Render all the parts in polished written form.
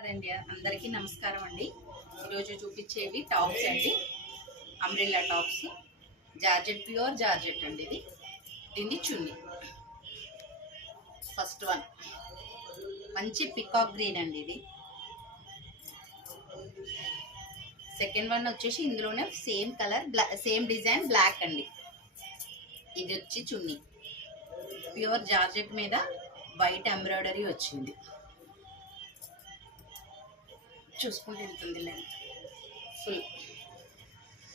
అదండి అందరికీ నమస్కారం అండి. ఈరోజు చూపించేవి టాప్స్ అండి, umbrella tops. Georgette, pure georgette అండి. దీన్ని చున్నీ. ఫస్ట్ వన్ మంచి పికాక్ గ్రీన్ అండి ఇది. సెకండ్ వన్ వచ్చేసి ఇందులోనే same colour same design black అండి. ఇది వచ్చి చున్నీ ప్యూర్ జార్జెట్ మీద వైట్ ఎంబ్రాయిడరీ వచ్చింది. చూసుకుంటే ఉంటుంది లెంత్ ఫుల్.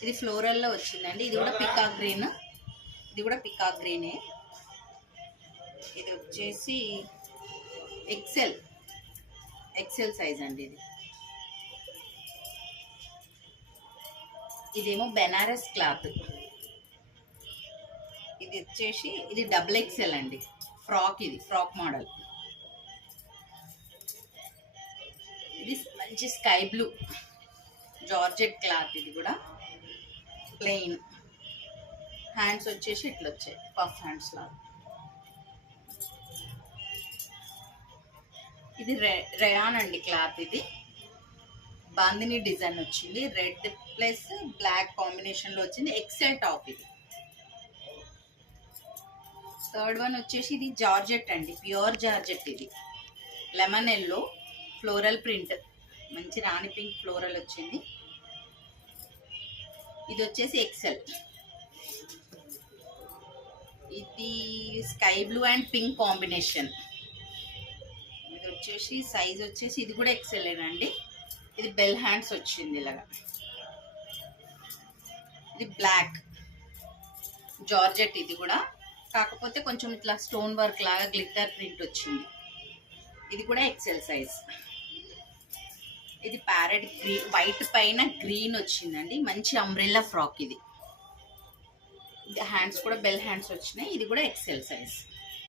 ఇది ఫ్లోరల్లో వచ్చిందండి. ఇది కూడా పికాక్ గ్రీన్, ఇది కూడా పికాక్ గ్రీనే. ఇది వచ్చేసి ఎక్సెల్ సైజ్ అండి. ఇదేమో బెనారస్ క్లాత్. ఇది వచ్చేసి ఇది డబుల్ ఎక్సెల్ అండి. ఫ్రాక్, ఇది ఫ్రాక్ మోడల్. ఇది మంచి స్కై బ్లూ జార్జెట్ క్లాత్. ఇది కూడా ప్లెయిన్. హ్యాండ్స్ వచ్చేసి ఇట్లా వచ్చాయి, పఫ్ హ్యాండ్స్ లాగా. ఇది రేయాన్ అండి క్లాత్. ఇది బాందిని డిజైన్ వచ్చింది, రెడ్ ప్లస్ బ్లాక్ కాంబినేషన్లో వచ్చింది. ఎక్సెల్ టాప్ ఇది. థర్డ్ వన్ వచ్చేసి ఇది జార్జెట్ అండి, ప్యూర్ జార్జెట్. ఇది లెమన్ ఎల్లో ఫ్లోరల్ ప్రింట్, మంచి రాణి పింక్ ఫ్లోరల్ వచ్చింది. ఇది వచ్చేసి ఎక్సెల్. ఇది sky blue and pink combination. ఇది వచ్చేసి సైజ్ వచ్చేసి ఇది కూడా ఎక్సెలేనండి. ఇది బెల్ హ్యాండ్స్ వచ్చింది ఇలాగా. ఇది బ్లాక్ జార్జెట్. ఇది కూడా కాకపోతే కొంచెం ఇట్లా స్టోన్ వర్క్ లాగా గ్లిట్టర్ ప్రింట్ వచ్చింది. ఇది కూడా ఎక్సెల్ సైజ్. ఇది ప్యారెట్ గ్రీన్, వైట్ పైన గ్రీన్ వచ్చిందండి. మంచి అంబ్రెల్లా ఫ్రాక్ ఇది. హ్యాండ్స్ కూడా బెల్ హ్యాండ్స్ వచ్చినాయి. ఇది కూడా ఎక్సెల్ సైజ్.